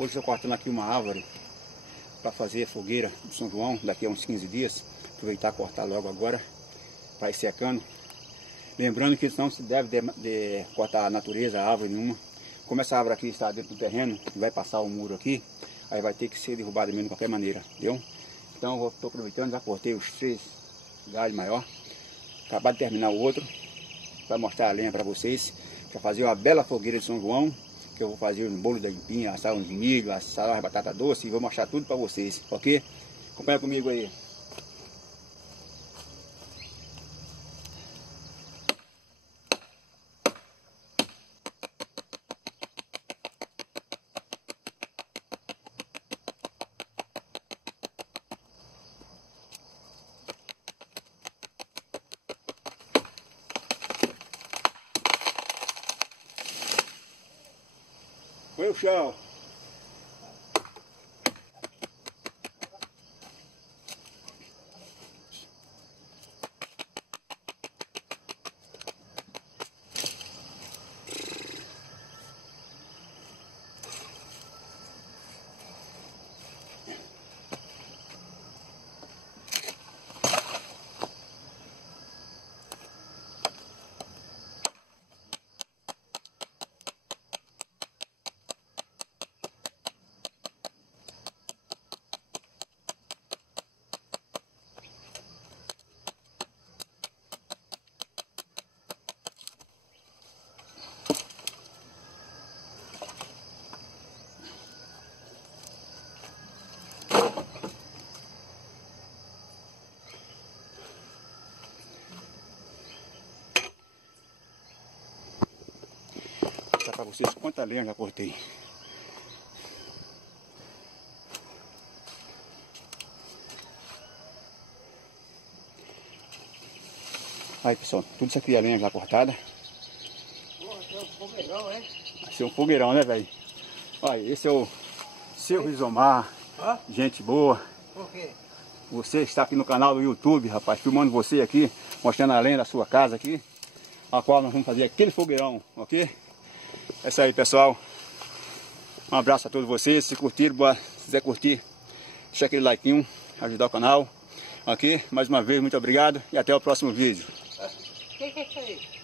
Hoje estou cortando aqui uma árvore para fazer fogueira do São João, daqui a uns 15 dias. Aproveitar e cortar logo agora, para ir secando. Lembrando que não se deve cortar a natureza, a árvore nenhuma. Como essa árvore aqui está dentro do terreno, vai passar o muro aqui, aí vai ter que ser derrubada mesmo de qualquer maneira, entendeu? Então eu estou aproveitando, já cortei os 3 galhos maiores. Acabar de terminar o outro, para mostrar a lenha para vocês, para fazer uma bela fogueira de São João, que eu vou fazer um bolo da empinha, assar um de milho, assar uma batata doce, e vou mostrar tudo para vocês, ok? Acompanha comigo aí. Foi o chão. Para vocês quanta lenha eu já cortei. Aí pessoal, tudo isso aqui é lenha já cortada. Porra, é um fogueirão, hein? Vai ser um fogueirão, né, velho? Olha, esse é o seu Rizomar. Gente boa. Por quê? Você está aqui no canal do YouTube, rapaz, filmando você aqui, mostrando a lenha da sua casa aqui, a qual nós vamos fazer aquele fogueirão, ok? É isso aí, pessoal. Um abraço a todos vocês. Se curtiram, se quiser curtir, deixa aquele like, ajudar o canal. Ok? Mais uma vez, muito obrigado e até o próximo vídeo. Que é isso aí?